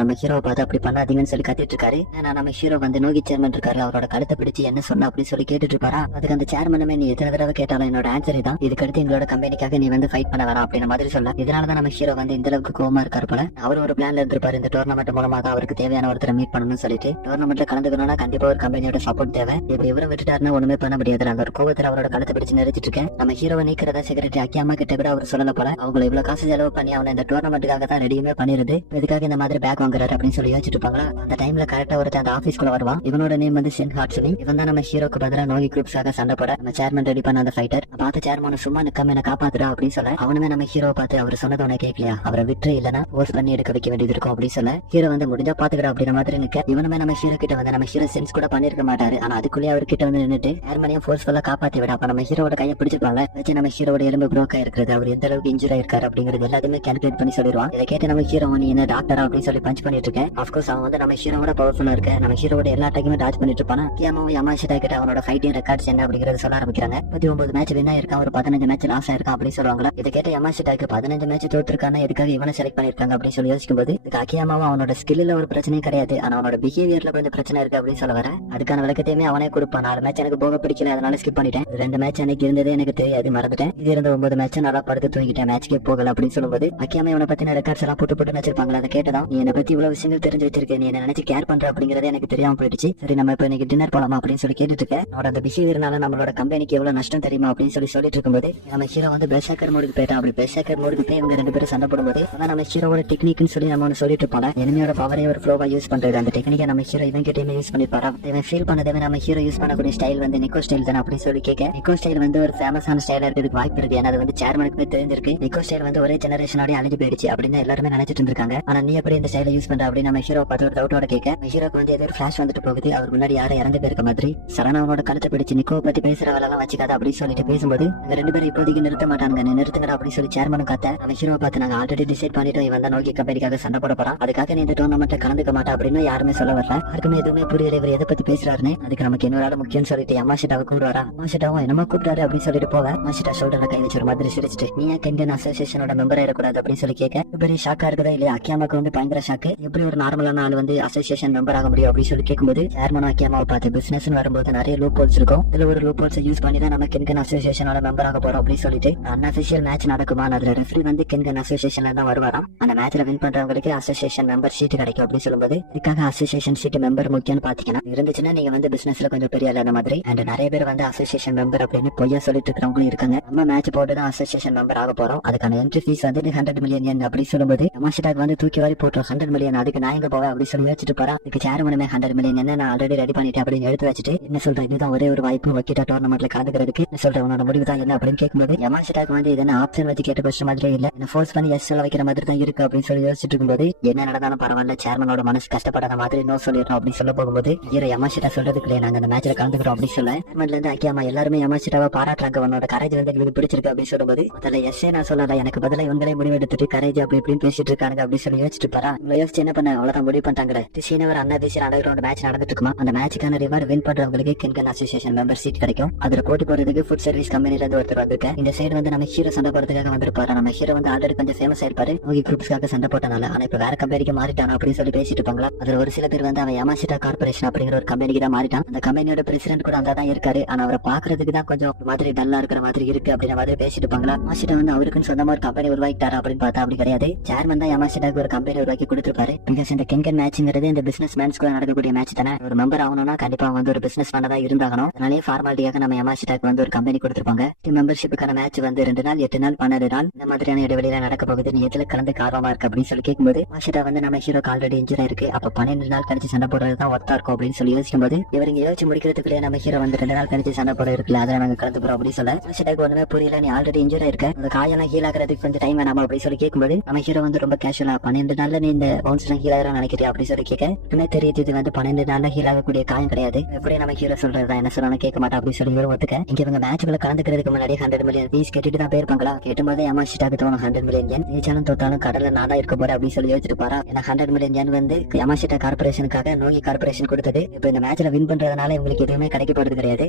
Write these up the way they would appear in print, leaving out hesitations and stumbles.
நம்ம ஹீரோ பார்த்து அப்படி பண்ணாதீங்கன்னு சொல்லி கத்திட்டு இருக்காரு. ஏன்னா நம்ம ஹீரோ வந்து நோகி சேர்மன் இருக்காரு, அவரோட கழுத்தை பிடிச்சு என்ன சொன்ன அப்படின்னு சொல்லி கேட்டுட்டு இருப்பாரா. அதுக்கு அந்த சேர்மனுமே நீ எத்தனை தடவை கேட்டாலும் என்னோட ஆன்சர் தான், இதுக்கடுத்து எங்களோட கம்பெனிக்காக நீ வந்து ஃபைட் பண்ண வரா அப்படின்ற மாதிரி சொல்ல. இதனாலதான் நம்ம ஹீரோ வந்து இந்த அளவுக்கு கோவமா இருக்காரு போல. அவர் ஒரு பிளான்ல இருந்திருப்பாரு, இந்த டோர்னமெண்ட் மூலமா தான் அவருக்கு தேவையான ஒருத்தரை மீட் பண்ணணும்னு சொல்லிட்டு. டோர்னமெண்ட்ல கலந்துக்கணும்னா கண்டிப்பா ஒரு கம்பெனியோட சப்போர்ட் தேவை. இப்ப இவரும் விட்டுட்டாருன்னா ஒண்ணுமே பண்ண முடியாது. அந்த ஒரு கோவத்துல அவரோட கழுத்தை பிடிச்சு நிறுத்திட்டு இருக்கேன். நம்ம ஹீரோவை நீக்கிறதா செக்ரட்டரி அக்கியாமா கிட்ட கூட அவர் சொல்லல போல. அவங்க இவ்வளவு காசு செலவு பண்ணி அவனை இந்த டோர்னமெண்ட்டுக்காக தான் ரெடியுமே பண்ணிருது, இதுக்காக இந்த மாதிரி பேக் வாங்குறாரு அப்படின்னு சொல்லி யோசிச்சுட்டு இருப்பாங்களா. அந்த டைம்ல கரெக்டா ஒருத்தர் அந்த ஆபீஸ்க்குள்ள வருவான். இவனோட நேம் வந்து சென் ஹாட்ஸ்லி. இவன் தான் நம்ம ஹீரோக்கு பதிலா நோகி குரூப்ஸாக சண்டை போட நம்ம சேர்மன் ரெடி பண்ண அந்த ஃபைட்டர். பார்த்து சேர்மன் சும்மா நிக்காம என்ன காப்பாத்துறா அப்படின்னு சொல்ல. அவனுமே நம்ம ஹீரோ பார்த்து அவர் சொன்னது உனக்கு கேட்கலையா, அவரை விட்டு இல்லனா ஃபோர்ஸ் பண்ணி எடுக்க வைக்க வேண்டியது இருக்கும் அப்படின்னு சொல்ல. ஹீரோ வந்து முடிஞ்சா பாத்துக்கிறா அப்படின்ற மாதிரி நிக்க. இவனுமே நம்ம ஹீரோ கிட்ட வந்து நம்ம ஹீரோ சென்ஸ் கூட பண்ணிருக்க மாட்டாரு. ஆனா அதுக்குள்ளே அவர் கிட்ட வந்து நின்னுட்டு சேர்மனையும் ஃபோர்ஸ்ஃபுல்லா காப்பாத்தி விட. அப்ப நம்ம ஹீரோட கையை பிடிச்சிருப்பாங்க வச்சு நம்ம ஹீரோட எலும்பு ப்ரோக் ஆயிருக்கிறது, அவர் எந்த அளவுக்கு இன்ஜூர் ஆயிருக்காரு அப்படிங்கிறது எல்லாத்தையுமே கால்குலேட் பண்ணி சொல்லிடுவான். இதை கேட்டு நம்ம ஹீரோ நீ என்ன டாக்டரா அப்படின்னு சொல்லி பஞ்ச் பண்ணிட்டு இருக்கேன். ஆஃப்கோர்ஸ் அவன் வந்து நம்ம ஹீரோட பவர்ஃபுல்லா இருக்க. நம்ம ஹீரோட எல்லா அட்டாக்குமே டாச் பண்ணிட்டு இருப்பானா. கியாமாவும் யமாஷிட்டா கிட்ட அவனோட ஃபைட்டிங் ரெக்கார்ட்ஸ் என்ன அப்படிங்கறது சொல்ல ஆரம்பிக்கிறாங்க. 39 மேட்ச் வின் ஆயிருக்கான், ஒரு 15 மேட்ச் லாஸ் ஆயிருக்கான் அப்படின்னு சொல்லுவாங்களா. இதை கேட்ட யமாஷிட்டாக்கு 15 மேட்ச் தோத்துருக்கான எதுக்காக இவனை செலக்ட் பண்ணிருக்காங்க அப்படின்னு சொல்லி யோசிக்கும் போது இதுக்கு அக்கியாமாவும் அவனோட ஸ்கில்ல ஒரு பிரச்சனையும் கிடையாது, ஆனா அவனோட பிஹேவியர்ல கொஞ்சம் பிரச்சனை இருக்கு அப்படின்னு சொல்ல வர. அதுக்கான விளக்கத்தையுமே அவனே கொடுப்பான். 4 மேட்ச் எனக்கு போக பிடிக்கல, அதனால ஸ்கிப் பண்ணிட்டேன். 2 மேட்ச் அன்னைக்கு இருந்ததே எனக்கு தெரியாது, மறந்துட்டேன். இது இருந்த 9 மேட்ச் நல்லா படுத்து தூங்கிட்டேன், மேட்ச்க்கே போகல அப்படின்னு சொல்லும்போது அக்கியாமா இவனை பத்தின ரெக்கார்ட்ஸ் எல்லாம் போட்டு வச்சிருப்பாங்களா. அதை கேட்டதான் நீ என்னை பத்தி இவ்வளவு விஷயங்கள் தெரிஞ்சு வச்சிருக்கேன், நீ என்ன நினைச்சு கேர் பண்ற அப்படிங்கறதே எனக்கு தெரியாம போயிடுச்சு. சரி நம்ம இப்ப இன்னைக்கு டின்னர் போலாமா அப்படின்னு சொல்லி கேட்டுட்டு இருக்கேன். அந்த பிஹேவியர்னால நம்மளோட கம்பெனிக்கு எவ்வளவு நஷ்டம் தெரியுமா அப்படின்னு சொல்லிட்டு இருக்கும்போது நம்ம ஹீரோ வந்து பெர்சர்க்கர் மோடுக்கு போயிட்டான். அப்படி பெர்சர்க்கர் மோடுக்கு போய் இவங்க 2 பேரும் சண்டை போடும்போது அதான் நம்ம ஹீரோட டெக்னிக்னு சொல்லி நம்ம ஒன்று சொல்லிட்டு இருப்பாங்க. எனிமையோட பவரை ஒரு ஃப்ளோவா யூஸ் பண்றது, அந்த டெக்னிக்கை நம்ம ஹீரோ இவன் கிட்டயுமே யூஸ் பண்ணிருப்பாரா. இவன் ஃபீல் பண்ணதே நம்ம ஹீரோ யூஸ் பண்ணக்கூடிய ஸ்டைல் வந்து நிக்கோ ஸ்டைல் தானே அப்படின்னு சொல்லி கேட்க. நிக்கோ ஸ்டைல் வந்து ஒரு ஃபேமஸான ஸ்டைலா இருக்கிறதுக்கு வாய்ப்பு இருக்கு, ஏன்னா அது வந்து சேர்மனுக்குமே தெரிஞ்சிருக்கு. நிக்கோ ஸ்டைல் வந்து ஒரே ஜெனரேஷனோட அழிஞ்சு போயிடுச்சு அப்படின்னு எல்லாருமே நினைச்சிட்டு இருக்காங்க. ஆனா நீ எப்படி இந்த ஸ்டைலை யூஸ் பண்ற அப்படின்னு நம்ம ஹீரோ பார்த்து ஒரு டவுட்டோட கேட்க. ஹீரோக்கு வந்து ஏதோ ஒரு ஃபிளாஷ் வந்துட்டு போகுது, அவர் முன்னாடி யாரும் இறந்து போயிருக்க மாதிரி. சரணா அவனோட கழுத்தை பிடிச்சு நிக்கோ பத்தி பேசுற வேலை வச்சுக்காத அப்படின்னு சொல்லிட்டு பேசும்போது அந்த 2 பேரும் இப்போதைக்கு நிறுத்த மாட்டாங்க, நிறுத்துங்கடா அப்படின்னு சொல்லி சேர்மனும் காத்த. நம்ம ஹீரோ பார்த்து நாங்க ஆல்ரெடி டிசைட் பண்ணிட்டோம், இவன் தான் நோக்கி கம்பெனிக்காக சண்டை போட போறான், அதுக்காக நீ இந்த டோர்னமெண்ட்ல கலந்துக்க மாட்டா அப்படின்னு யாருமே சொல்ல வரல. யாருக்குமே எதுவுமே புரியல இவர் எதை பத்தி பேசுறாருன்னு. அதுக்கு நமக்கு இன்னொரு ஆள் முக்கியம்னு சொல்லிட்டு யமாஷிட்டாவை கூப்பிடுவாரா. யமாஷிட்டாவும் என்னமா கூப்பிட்டாரு அப்படின்னு சொல்லிட்டு போக யமாஷிட்டா ஷோல்டர்ல கை வச்சு ஒரு மாதிரி சிரிச்சிட்டு நீ ஏன் கென்கன் அசோசியேஷனோட மெம்பர் இருக்கக்கூடாது அப்படின்னு சொல்லி கேட்க. பெரிய ஷாக்கா இருக்குதா இல்லையா. அக்கியாமாக்கு வந்து பயங்கர ஷாக்கு, எப்படி ஒரு நார்மலான ஆள் வந்து அசோசியேஷன் மெம்பர் ஆக முடியும் அப்படின்னு சொல்லி கேட்கும்போது சேர்மனும் அக்கியாமாவை பார்த்து பிசினஸ் வரும்போது நிறைய லூப் ஹோல்ஸ் இருக்கும், இதுல ஒரு லூப் ஹோல்ஸ் யூஸ் பண்ணி தான் நம்ம கென்கன் அசோசியேஷனோட மெம்பர் ஆக போறோம் அப்படின்னு சொல்லிட்டு அன்அஃபிஷியல் மேட்ச் நடக்குமா. அதுல ரெஃபரி வந்து கென்கன் அசோசியேஷன்ல தான் வருவாராம். அந்த மேட்ச்ல வின் பண்றவங்களுக்கு அசோசியேஷன் மெம்பர் ஷீட் கிடைக்கும் அப்படின்னு சொல்லும்போது இதுக்காக அசோசியேஷன் ஷீட் மெம்பர் முக்கியம்னு பாத்தீங்கன்னா இருந்துச்சுன்னா நீங்க வந்து பிசினஸ்ல கொஞ்சம் பெரிய அந்த மாதிரி. அண்ட் நிறைய பேர் வந்து அசோசியேஷன் மெம்பர் அப்படின்னு பொய்யா சொல்லிட்டு இருக்கிறவங்களும் இருக்காங்க. நம்ம மேட்ச் போட்டு தான் அசோசியேஷன் மெம்பர் ஆக போறோம், அதுக்கான என்ட்ரி ஃபீஸ் வந்து 100 மில்லியன் yen அப்படி சொல்லும்போது யமாஷிட்டாக்கு வந்து தூக்கி வாரி போட்டோம் 100 மில்லியன், அதுக்கு நான் எங்க போவேன் அப்படி சொல்லி வச்சுட்டு போறா. இதுக்கு சேர்மனுமே 100 மில்லியன் என்ன நான் ஆல்ரெடி ரெடி பண்ணிட்டேன் அப்படின்னு எடுத்து வச்சுட்டு என்ன சொல்றேன், இதுதான் ஒரே ஒரு வாய்ப்பு வக்கிட்டா டோர்னமெண்ட்ல கலந்துக்கிறதுக்கு, என்ன சொல்ற உன்னோட முடிவு தான் என்ன அப்படின்னு கேட்கும்போது யமாஷிட்டாக்கு வந்து இதென்ன ஆப்ஷன் வச்சு கேட்ட கொஸ்டின் மாதிரியே இல்ல, என்ன ஃபோர்ஸ் பண்ணி எஸ் சொல்ல வைக்கிற மாதிரி தான் இருக்கு அப்படின்னு சொல்லி யோசிச்சுட்டு இருக்கும்போது என்ன நடந்தாலும் பரவாயில்ல சேர்மனோட மனசு கஷ்டப்படாத மாதிரி நோ சொல்லிடுறோம் அப்படின்னு சொல்ல போகும்போது ஹீரோ யமாஷிட்டா சொல்றதுக்கு இல்லையா நாங்க அந்த மேட்ச்ல கலந்துக்கிறோம் அப்படின்னு சொல்ல. சேர்மன்ல இருந்து அக்கியாமா எல்லாருமே யமாஷிட்டாவை பாராட்டுறாங்க, உன்னோட கரேஜ் வந்து எங்களுக்கு பிடிச்சிருக்கு அப்படின்னு சொல்லும்போது அதில் எஸ்ஏ நான் சொல்லல, எனக்கு பதிலா இவங்களே முடிவெடுத்துட்டு கரேஜ் அப்படி இப்படின்னு பேசிட்டு இருக்காங்க அப்படின்னு சொல்லி யோசிச்சுட்டு பாரா. யோசிச்சு என்ன பண்ண அவ்வளவுதான் முடிவு பண்ணிட்டாங்க. சீனவர் அன்அஃபிஷியல் அண்டர்கிரவுண்ட் மேட்ச் நடந்துட்டு இருக்குமா. அந்த மேட்சுக்கான ரிவார்டு வின் பண்றவங்களுக்கு கென்கன் அசோசியேஷன் மெம்பர் சீட் கிடைக்கும். அதுல போட்டி போறதுக்கு ஃபுட் சர்வீஸ் கம்பெனில இருந்து ஒருத்தர் வந்திருக்க. இந்த சைடு வந்து நம்ம ஹீரோ சண்டை போறதுக்காக வந்திருப்பாரு. நம்ம ஹீரோ வந்து ஆல்ரெடி கொஞ்சம் ஃபேமஸ் ஆயிருப்பாரு நோகி குரூப்ஸ்க்காக சண்டை போட்டனால. ஆனா இப்ப வேற கம்பெனிக்கு மாறிட்டான் அப்படின்னு சொல்லி பேசிட்டு இருப்பாங்களா. அதுல ஒரு சில பேர் வந்து அவன் யமாஷிட்டா கார்பரேஷன் அப்படிங்கிற ஒரு கம்பெனிக்கு தான் மாறிட்டான். அந்த கம்பெனியோட பிரசிடென்ட் கூட அங்க தான் இருக்காரு, ஆனா அவரை பாக்குறதுக்கு தான் கொஞ்சம் மாதிரி டல்லா இருக்கிற மாதிரி இருக்கு அப்படின்ற மாதிரி பேசிட்டு இருப்பாங்களா. யமாஷிட்டா வந்து அவருக்குன்னு சொந்தமா ஒரு கம்பெனி உருவாக்கிட்டாரு அப்படின்னு பார்த்தா அப்படி கிடையாது. சேர்மன் தான் யமாஷிட்டாக்கு ஒரு கம்பெனி உருவாக்கி கொடுத்திருப்பாரு. பிகாஸ் இந்த கென்கன் மேட்ச்ங்கிறது இந்த பிசினஸ் மேன்ஸ் கூட நடக்கக்கூடிய மேட்ச் தானே. ஒரு மெம்பர் ஆகணும்னா கண்டிப்பா வந்து ஒரு பிசினஸ் மேனா தான் இருந்தாகணும். அதனாலே ஃபார்மாலிட்டியாக நம்ம யமாஷிட்டாக்கு வந்து ஒரு கம்பெனி கொடுத்திருப்பாங்க. மெம்பர்ஷிப்புக்கான மேட்ச் வந்து 2 நாள் 8 நாள் 12 நாள் இந்த மாதிரியான இடைவெளியில நடக்க போகுது, நீ எதுல கலந்து ஆர்வமா இருக்கு அப்படின்னு சொல்லி கேட்கும்போது யமாஷிட்டா வந்து நம்ம ஹீரோக்கு ஆல்ரெடி இன்ஜுரி இருக்கு, அப்ப 12 நாள் கழிச்சு சண்டை போடுறதுதான் ஒர்த்தா இருக்கும் அப்படின்னு சொல்லி யோசிக்கும் போது இவங்க யோசிச்சு முடிக்கிறதுக்குள்ளே நம்ம ஹீரோ வந்து 2 நாள் கழிச்சு சண்டை போட இருக்குல்ல அதில் நாங்க கலந்து போறோம் அப்படின்னு சொல்ல. யமாஷிட்டாக்கு ஒண்ணுமே புரியல, நீ ஆல்ரெடி இன்ஜுரி இருக்க, அந்த காயெல்லாம் ஹீல் ஆகிறதுக்கு கொஞ்சம் டைம் வேணாமா அப்படின்னு சொல்லி கேட்கும்போது நம்ம ஹீரோ வந்து ரொம்ப கேஷுவலா 12 நாள்ல நீ இந்த பவுன்ஸ் ஹீல் ஆகிற நினைக்கிறியா அப்படின்னு சொல்லி கேட்க. இன்னுமே தெரியுது இது வந்து 12 நாள்ல ஹீல் ஆகக்கூடிய காயம் கிடையாது, எப்படி நம்ம ஹீரோ சொல்றதா என்ன சொல்லணும் கேட்க மாட்டா அப்படின்னு சொல்லி இவரும் ஒத்துக்க. இங்க இவங்க மேட்ச்ல கலந்துக்கிறதுக்கு முன்னாடி 100 மில்லியன் ஃபீஸ் கட்டிட்டு தான் போயிருப்பாங்களா. கேட்டும்போது யமாஷிட்டாக்கு தோணும் 100 மில்லியன் yen ஜெயிச்சாலும் தோத்தாலும் கடல்ல நானா இருக்க போறேன் அப்படின்னு சொல்லி யோசிச்சுட்டு பாரா. ஏன்னா 100 மில்லியன் yen வந்து யமாஷிட்டா கார்பரேஷனுக்காக நோகி கார்பரேஷன் கொடுத்தது. இப்போ இந்த மேட்ச்ல வின் பண்றதுனால இவங்களுக்கு எதுவுமே கிடைக்க போறது கிடையாது,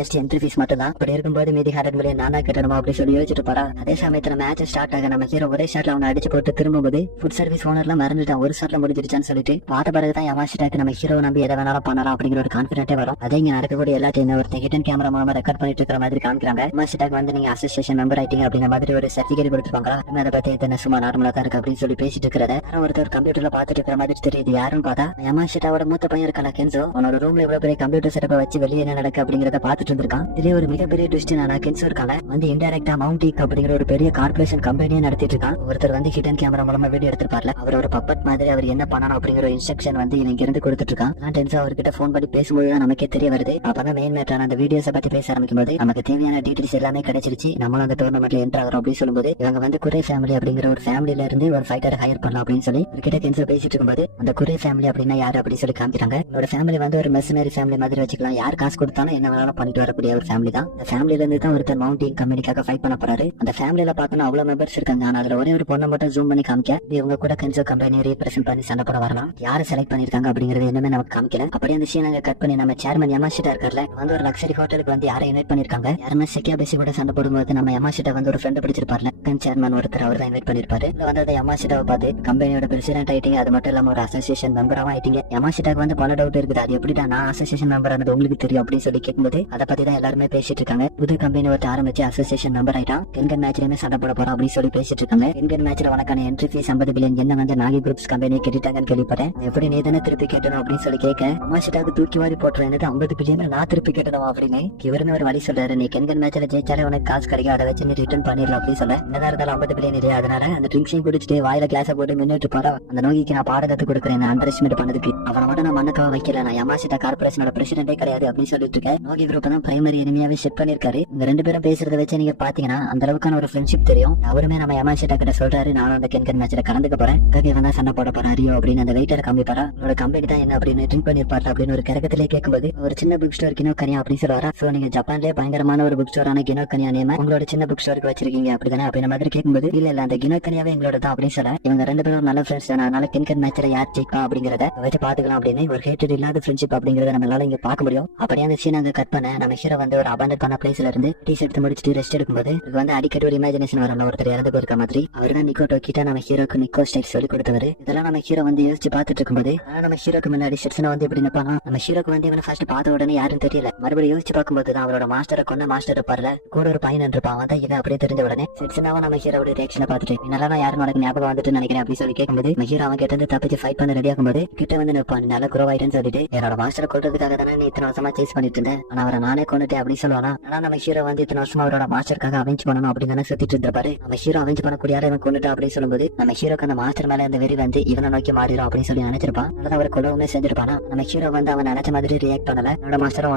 ஜஸ்ட் என்ட்ரி ஃபீஸ் மட்டும் தான். அப்படி இருக்கும்போது மீதி 100 மில்லியன் நானா கட்டணுமா அப்படின்னு சொல்லி யோசிச்சுட்டு பாரா. அதே சமயத்துல மேட்ச் ஸ்டார்ட் ஆக நம்ம ஹீரோ ஒரே ஷாட்ல அவனை அடிச்சு போட்டு திரும்பும்போது ஃபுட் சர்வீஸ் ஓனர்லாம் மறந்து சொல்லிட்டான் ஒரு ஷாட்ல முடிஞ்சிருச்சான்னு சொல்லிட்டு பார்த்த பிறகுதான் யமாஷிட்டாக்கு நம்ம ஹீரோ நம்பி எதை வேணாலும் பண்ணலாம் அப்படிங்கிற ஒரு கான்பிடென்ட்டே வரும். அதே இங்க நடக்கக்கூடிய எல்லாத்தையும் ஒரு ஹிடன் கேமரா மூலமா ரெக்கார்ட் பண்ணிட்டு இருக்கிற மாதிரி காமிக்கிறாங்க. யமாஷிட்டாக்கு வந்து நீங்க அசோசியேஷன் மெம்பர் ஆயிட்டீங்க அப்படிங்கிற மாதிரி ஒரு சர்டிபிகேட் கொடுத்துருப்பாங்க. அதை பத்தி என்ன சும்மா நார்மலா தான் இருக்கு அப்படின்னு சொல்லி பேசிட்டு இருக்கிறத ஒருத்தர் கம்ப்யூட்டர்ல பாத்துட்டு இருக்கிற மாதிரி தெரியுது. யாருன்னு பார்த்தா யமாஷிட்டாவோட மூத்த பையன் இருக்கான கென்சோ. அவனோட ரூம்ல இவ்வளவு பெரிய கம்ப்யூட்டர் செட்டப்பை வச்சு வெளியே என்ன நடக்கு அப்படிங்கறத பாத்துட்டு இருந்திருக்கான். இதுலயே ஒரு மிகப்பெரிய ட்விஸ்ட் நான் கென்சோ இருக்காங்க வந்து இன்டைரக்டா மவுண்டிக் அப்படிங்கிற ஒரு பெரிய கார்பரேஷன் கம்பெனியே நடத்திட்டு இருக்கான். ஒருத்தர் வந்து ஹிடன் கேமரா மூலமா வீடியோ எடுத்திருப்பார்ல, அவரோட பப்பட் மாதிரி அவர் என்ன பண்ணணும் அப்படிங்கிற இன்ஸ்ட்ரக்ஷன் வந்து இவங்க இருந்து கொடுத்துட்டு இருக்கான். நான் டென்சோ அவர்கிட்ட போன் பண்ணி பேசும்போதுதான் நமக்கே தெரிய வருது. அப்பதான் மெயின் மேட்டரான அந்த வீடியோஸை பத்தி பேச ஆரம்பிக்கும் போது நமக்கு தேவையான டீடைல்ஸ் எல்லாமே கிடைச்சிருச்சு. நம்மளும் அந்த டோர்னமெண்ட்ல என்டர் ஆகிறோம் அப்படின்னு சொல்லும்போது இவங்க வந்து குரே ஃபேமிலி அப்படிங்கிற ஒரு ஃபேமிலில இருந்து ஒரு ஃபைட்டர் ஹையர் பண்ணலாம் அப்படின்னு சொல்லி கிட்ட கென்சோ பேசிட்டு இருக்கும்போது அந்த குரே ஃபேமிலி அப்படின்னா யாரு அப்படின்னு சொல்லி காமிக்கிறாங்க. என்னோட ஃபேமிலி வந்து ஒரு மெர்சனரி ஃபேமிலி மாதிரி வச்சுக்கலாம். யார் காசு கொடுத்தாலும் என்ன வேணாலும் பண்ணிட்டு வரக்கூடிய ஒரு ஃபேமிலி தான். அந்த ஃபேமிலில இருந்து தான் ஒருத்தர் மவுண்டிங் கம்பெனிக்காக ஃபைட் பண்ண போறாரு. அந்த ஃபேமிலியில பார்த்தோன்னா அவ்வளவு மெம்பர்ஸ் இருக்காங்க. ஆனா அதுல ஒரே ஒரு பொண்ணை மட்டும் ஜூம் பண்ணி காமிக்க இவங்க கூட கென்சோ கம்பெனி ரீப்ரசென்ட் பண்ணி சண்டை போட வரலாம். யாரை செலக்ட் பண்ணிருக்காங்க அப்படிங்கிறது என்னமே நமக்கு காமிக்கல. அப்படியே அந்த சீன் கட் பண்ணி நம்ம சேர்மன் யமாஷிட்டா இருக்கார்ல வந்து ஒரு லக்ஸரி ஹோட்டலுக்கு வந்து யாரை இன்வைட் பண்ணிருக்காங்க. யாருமே செக்கியா பேசி கூட சண்டை போடும்போது நம்ம யமாஷிட்டா வந்து ஒரு ஃப்ரெண்ட் பிடிச்சிருப்பார்ல சேர்மன் ஒருத்தர் அவர் தான் இன்வைட் பண்ணிருப்பாரு. வந்து அதை யமாஷிட்டாவை பார்த்து கம்பெனியோட பிரசிடென்ட் ஆயிட்டீங்க, அது மட்டும் இல்லாம ஒரு அசோசியேஷன் மெம்பராவும் ஆயிட்டீங்க. யமாஷிட்டாக்கு வந்து பல டவுட் இருக்குது. அது எப்படிடா நான் அசோசியேஷன் மெம்பர் ஆனது உங்களுக்கு தெரியும் அப்படின்னு சொல்லி கேட்கும்போது அதை பத்தி தான் எல்லாருமே பேசிட்டு இருக்காங்க. புது கம்பெனி ஒருத்த ஆரம்பிச்சு அசோசியேஷன் மெம்பர் ஆயிட்டான். கென்கன் மேட்ச்லயுமே சண்டை போட போறோம் அப்படின்னு சொல்லி பேசிட்டு இருக்காங்க. கென்கன் மேட்ச்ல உனக்கான என்ட்ரி ஃபீஸ் 50 பில்லியன் என்ன வந்து நாகி குரூப்ஸ் கம்பெனி கேட்டாங்கன்னு கேள்விப்பட்டேன். எப்படி நீ தானே திருப்பி கேட்டணும் அப்படின்னு சொல்லி கேட்க யமாஷிட்டாக்கு தூக்கி வாரி போட்டுறேன். 50 பில்லியன் நான் திருப்பி கேட்டணும் அப்படின்னு இவருமே ஒரு வழி சொல்றாரு. நீ கென்கன் மேட்ச்ல ஜெயிச்சாலே உனக்கு காசு கிடைக்கும், அதை வச்சு நீ ரிட்டர்ன் பண்ணிடலாம் அப்படின்னு சொல்ல என்னதான் இருந்தாலும் 50 பில்லியன் இல்லையா, அதனால அந்த ட்ரிங்க்ஸையும் குடிச்சிட்டு வாயில கிளாஸை போட்டு மின்னிட்டு போற அந்த நோய்க்கு நான் பாடம் கத்து கொடுக்குறேன் அண்டர் எஸ்டிமேட் பண்ணதுக்கு. அவனை மட்டும் நான் மண்ணக்காக வைக்கல, நான் யமாஷிட்டா கார்பரேஷனோட பிரசிடென்டே கிடையாது அப்படின்னு சொல்லிட்டு இருக்கேன். நோகி குரூப் தான் பிரைமரி எனிமியாவே செட் பண்ணிருக்காரு. இந்த ரெண்டு பேரும் பேசுறத வச்சு நீங்க பாத்தீங்கன்னா அந்த அளவுக்கான ஒரு ஃப்ரெண்ட்ஷிப் தெரியும். அவருமே நம்ம யமாஷிட்டா கிட்ட சொல்றாரு, நானும் அந்த கென்கன் மேட்ச்ல கலந்துக்க போறேன், இவன் தான் சண்டை போட போறேன் ரியோ அப்படின்னு அந்த வெயிட்டரை காமிப்பாரா. அவரோட கம்பெனி தான் என்ன அப்படின்னு ட்ரிங்க் பண்ணிருப்பாரு அப்படின்னு ஒரு கரகத்திலே கேட்கும்போது ஒரு சின்ன புக் ஸ்டோர் கினோ கனியா அப்படின்னு சொல்லுவாரா. சோ நீங்க ஜப்பான்லேயே பயங்கரமான ஒரு புக் ஸ்டோர் ஆன கினோ கனியா நேம உங்களோட சின்ன புக் ஸ்டோருக்கு வச்சிருக்கீங்க அப்படிதானே அப்படின்ற மாதிரி கேட்கும்போது இல்ல அந்த கினோ கனியாவே எங்களோட தான் அப்படின்னு சொல்ல இவங்க ரெண்டு பேரும் நல்ல ஃப்ரெண்ட்ஸ் தான், அதனால கென்கன் மேட்ச்ல யார் ஜெயிப்பா அப்படிங்கறத வச்சு பாத்துக்கலாம் அப்படின்னு ஒரு ஹேட்டட் இல்லாத ஃப்ரெண்ட்ஷிப் அப்படிங்கறத நம்மளால இங்க பாக்க முடியும். அப்படியே அந்த சீன் அங்க கட் பண்ண நம்ம ஹீரோ வந்து ஒரு அபாண்டட் பண்ண பிளேஸ்ல இருந்து டீஸ் எடுத்து முடிச்சுட்டு ரெஸ்ட் எடுக்கும்போது இது வந்து அடிக்கடி ஒரு இமேஜினேஷன் வரல, ஒருத்தர் இறந்து போயிருக்க மாதிரி. அவர் தான் நிக்கோ டோக்கிட்டா நம்ம ஹீரோக்கு நிக்கோ ஸ்டைல் சொல்லி கொடுத்தவர். இதெல்லாம் நம்ம ஹீரோ வந்து யோசிச்சு பாத்துட்டு இருக்கும்போது நம்ம ஹீரோக்கு முன்னாடி செட்ஸனை வந்து எப்படி நிப்பாங்க. நம்ம ஹீரோக்கு வந்து இவனை ஃபர்ஸ்ட் பார்த்த உடனே யாரும் தெரியல. மறுபடியும் யோசிச்சு பார்க்கும்போது தான் அவரோட மாஸ்டரை கொண்ட மாஸ்டர் இருப்பார்ல கூட ஒரு பையன் இருப்பான். வந்து இதை அப்படியே தெரிஞ்ச உடனே செட்ஸனாவா நம்ம ஹீரோட ரியாக்ஷனை பார்த்துட்டு என்னால யாரும் உனக்கு ஞாபகம் வந்துட்டு நினைக்கிறேன் அப்படின்னு சொல்லி கேட்கும்போது நம்ம ஹீரோ அவன் கிட்ட இருந்து தப்பிச்சு ஃபைட் பண்ண ரெடி ஆகும்போது கிட்ட வந்து நிற்பான், நல்லா குரோ ஆயிட்டேன்னு சொல்லிட்டு என்னோட மாஸ்டரை கொள்றதுக்காக தானே நீ இத்தனை வருஷமா சேஸ் பண்ணிட்டு இருந்தேன், ஆனா அவரை நானே கொண்டுட்டேன் அப்படின்னு சொல்லுவானா. ஆனா நம்ம ஹீரோ வந்து இத்தனை வருஷமா அவரோட மாஸ்டருக்காக அவெஞ்ச் பண்ணணும் அப்படின்னு தானே சுத்திட்டு இருப்பாரு. நம்ம ஹீரோ அவெஞ்ச் பண்ணக்கூடிய யாரை இவன் கொண்டுட்டா அப்படின்னு சொல்லும்போது நம்ம ஹீரோக்கு அந்த மாஸ்டர் மேல இந்த வெறி வந்து இவனை நோக்கி மாறிடும் அப்படின்னு சொல்லி நினைச்சிருப்பான். அதான் அவர் கொள்ளவுமே செஞ்சிருப்பானா. நம்ம ஹீரோ வந்து அவன் நினைச்ச மாதிரி ரியாக்ட் பண்ணல. என்னோட மாஸ்டர்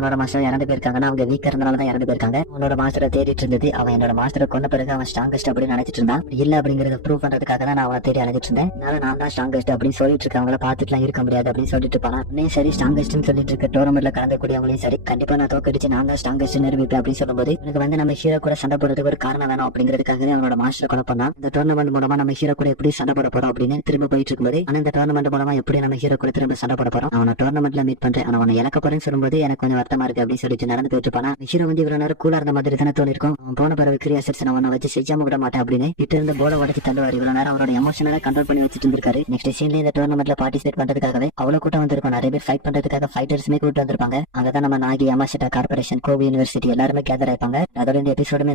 இறந்து போயிருக்காங்கன்னா அவங்க வீக்கா இருந்தனால தான் இறந்து போயிருக்காங்க. உன்னோட மாஸ்டரை தேடிட்டு இருந்தது அவன் என்னோட மாஸ்டரை கொண்ட பிறகு அவன் ஸ்ட்ராங்கஸ்ட் அப்படின்னு நினைச்சிட்டு இருந்தான். இல்ல அப்படிங்கறத ப்ரூவ் பண்றதுக்காக தான் நான் அவனை தேடி அழைச்சிட்டு இருந்தேன். நான் தான் ஸ்ட்ராங்கஸ்ட் அப்படின்னு சொல்லிட்டு இருக்கவங்கள பாத்துட்டுலாம் இருக்க முடியாது அப்படின்னு சொல்லிட்டு இருப்பான். உடனே சரி ஸ்ட்ராங்கஸ்ட்னு சொல்லிட்டு இருக்க டோர்னமெண்ட்ல கலந்தக்கூடியவங்களையும் சரி கண்டிப்பா நான் தோக்கடிச்சு நான் தான் ஸ்ட்ராங்கஸ்ட் நிரூபிப்பேன் அப்படின்னு சொல்லும்போது எனக்கு வந்து நம்ம ஹீரோ கூட சண்டை போடுறதுக்கு ஒரு காரணம் வேணும் அப்படிங்கிறதுக்காகவே அவனோட மாஸ்டர் கொலை பண்ணா. இந்த டோர்னமெண்ட் மூலமா நம்ம ஹீரோ கூட எப்படி சண்டை போட போறோம் அப்படின்னு திரும்ப போயிட்டு இருக்கும்போது ஆனா இந்த டோர்னமெண்ட் மூலமா எப்படி நம்ம ஹீரோ கூட திரும்ப சண்டை போட போறோம், அவனை டோர்னமெண்ட்ல மீட் பண்றேன், அவனை இழக்க போறேன்னு சொல்லும்போது எனக்கு கொஞ்சம் வருத்தமா இருக்கு அப்படின்னு சொல்லிட்டு நடந்து போயிட்டு இருப்பானா. ஹீரோ வந்து இவ்வளவு நேரம் கூலா இருந்த மாதிரி தானே தோணிருக்கும். அவன் போன பிறகு கிரியாசர்ஸ் அவனை வச்சு செய்யாம விட மாட்டேன் அப்படின்னு கிட்ட இருந்த போல உடச்சு தள்ளுவார். இவ்வளவு நேரம் அவரோட எமோஷனலா கண்ட்ரோல் பண்ணி வச்சுட்டு இருந்திருக்காரு. நெக்ஸ்ட் சீன்ல இந்த டோர்னமெண்ட்ல பார்ட்டிசிபேட் பண்றதுக்காகவே அவ்வளவு கூட்டம் வந்திருக்கும். நிறைய பேர் ஃபைட் பண்றதுக்காக ஃபைட்டர்ஸுமே கூட்டு வந்திருப்பாங்க. அங்கதான் நம்ம நாகி யமாஷிட்டா கார்பரேஷன் கோவி யூனிவர்சிட்டி எல்லாருமே கேதர் ஆயிருப்பாங்க. அதோட இந்த எபிசோடுமே